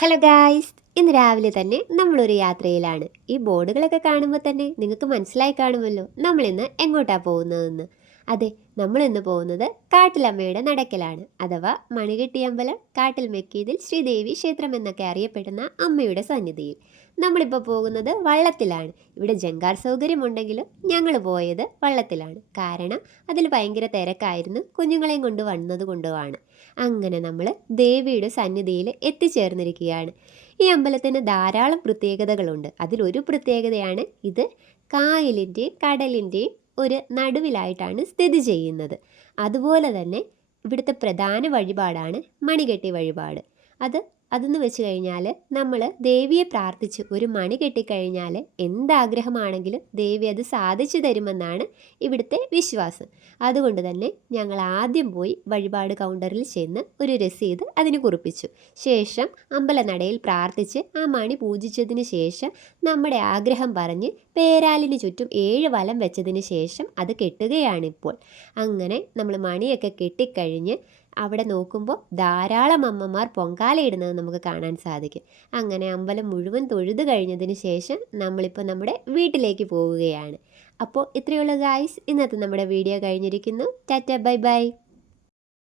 Hello guys, ഇന്ന് രാവിലെ തന്നെ നമ്മളൊരു യാത്രയിലാണ്. ഈ ബോർഡുകളൊക്കെ കാണുമ്പോൾ തന്നെ നിങ്ങൾക്ക് മനസ്സിലായി കാണുമല്ലോ നമ്മളിന്ന് എങ്ങോട്ടാണ് പോകുന്നതെന്ന്. അതെ, നമ്മളിന്ന് പോകുന്നത് കാട്ടിലമ്മയുടെ നടക്കലാണ്, അഥവാ മണികെട്ടിയമ്പലം കാട്ടിൽ മെക്കീതിൽ ശ്രീദേവി ക്ഷേത്രം എന്നൊക്കെ അറിയപ്പെടുന്ന അമ്മയുടെ സന്നിധിയിൽ. നമ്മളിപ്പോൾ പോകുന്നത് വള്ളത്തിലാണ്. ഇവിടെ ജങ്കാർ സൗകര്യമുണ്ടെങ്കിലും ഞങ്ങൾ പോയത് വള്ളത്തിലാണ്. കാരണം അതിൽ ഭയങ്കര തിരക്കായിരുന്നു, കുഞ്ഞുങ്ങളെയും കൊണ്ട് വന്നത് കൊണ്ടുമാണ്. അങ്ങനെ നമ്മൾ ദേവിയുടെ സന്നിധിയിൽ എത്തിച്ചേർന്നിരിക്കുകയാണ്. ഈ അമ്പലത്തിന് ധാരാളം പ്രത്യേകതകളുണ്ട്. അതിലൊരു പ്രത്യേകതയാണ് ഇത് കായലിൻ്റെയും കടലിൻ്റെയും ഒരു നടുവിലായിട്ടാണ് സ്ഥിതി ചെയ്യുന്നത്. അതുപോലെ തന്നെ ഇവിടുത്തെ പ്രധാന വഴിപാടാണ് മണികെട്ടി വഴിപാട്. അതെന്ന് വെച്ച് കഴിഞ്ഞാൽ നമ്മൾ ദേവിയെ പ്രാർത്ഥിച്ച് ഒരു മണി കെട്ടിക്കഴിഞ്ഞാൽ എന്താഗ്രഹമാണെങ്കിലും ദേവി അത് സാധിച്ചു തരുമെന്നാണ് ഇവിടുത്തെ വിശ്വാസം. അതുകൊണ്ട് തന്നെ ഞങ്ങൾ ആദ്യം പോയി വഴിപാട് കൗണ്ടറിൽ ചെന്ന് ഒരു രസീത് അതിന് കുറിപ്പിച്ചു. ശേഷം അമ്പലനടയിൽ പ്രാർത്ഥിച്ച് ആ മണി പൂജിച്ചതിന് ശേഷം നമ്മുടെ ആഗ്രഹം പറഞ്ഞ് പേരാലിന് ചുറ്റും 7 വലം വെച്ചതിന് ശേഷം അത് കെട്ടുകയാണിപ്പോൾ. അങ്ങനെ നമ്മൾ മണിയൊക്കെ കെട്ടിക്കഴിഞ്ഞ് അവിടെ നോക്കുമ്പോൾ ധാരാളം അമ്മമാർ പൊങ്കാലയിടുന്നത് നമുക്ക് കാണാൻ സാധിക്കും. അങ്ങനെ അമ്പലം മുഴുവൻ തൊഴുത് കഴിഞ്ഞതിന് ശേഷം നമ്മളിപ്പോൾ നമ്മുടെ വീട്ടിലേക്ക് പോവുകയാണ്. അപ്പോൾ ഇത്രയുള്ള ഗായ്സ്, ഇന്നത്തെ നമ്മുടെ വീഡിയോ കഴിഞ്ഞിരിക്കുന്നു. Tata, bye bye.